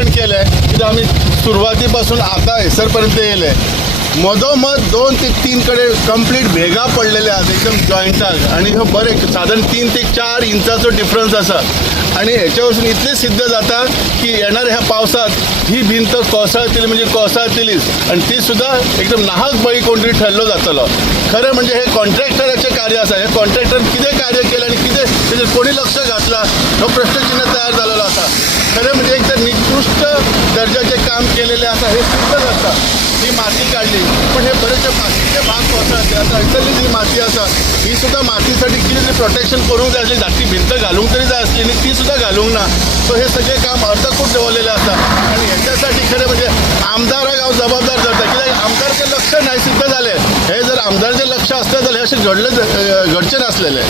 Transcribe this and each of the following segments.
निरीक्षण केलं आहे की आम्ही सुरुवातीपासून आता एसरपर्यंत येईल आहे मधोमध 2 ते 3 कडे कंप्लीट भेगा पडलेल्या आहेत एकदम जॉईंटाक आणि हो बरे साधारण 3 ते 4 इंचाचो डिफरन्स असा आणि ह्याच्यावरून इतले सिद्ध जाता की येणाऱ्या ह्या पावसात ही भिंत कोसळतली म्हणजे कोसळतलीच आणि ती सुद्धा एकदम नाहक बळी कोणतरी ठरलो जातलो खरं म्हणजे हे कॉन्ट्रॅक्टराचे कार्य असा हे कॉन्ट्रॅक्टर कितें कार्य केलं आणि कितें तेजेर कोणी लक्ष घातला हो प्रश्नचिन्ह तयार झालेलो असा खरं म्हणजे एकदम निकृष्ट दर्जाचे काम केलेले असा हे सिद्ध जाता ही माती काढली पण हे बरेचसे मातीचे भाग कोसळते आता इतरली जी माती असा ही सुद्धा मातीसाठी किती तरी प्रोटेक्शन करूंक जाय आसली धाकटी भिंत घालूंक तरी जाय आसली आणि ती सुद्धा घालूंक ना सो हे सगळे काम अर्धकूट दवरलेले असतात आणि ह्याच्यासाठी खरं म्हणजे आमदाराक हांव जबाबदार धरता कित्याक आमदारचे लक्ष नाही सिद्ध झाले हे जर आमदारचे लक्ष असतं जाल्यार असे घडचे नासलेले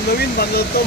नवीन बांधलं तो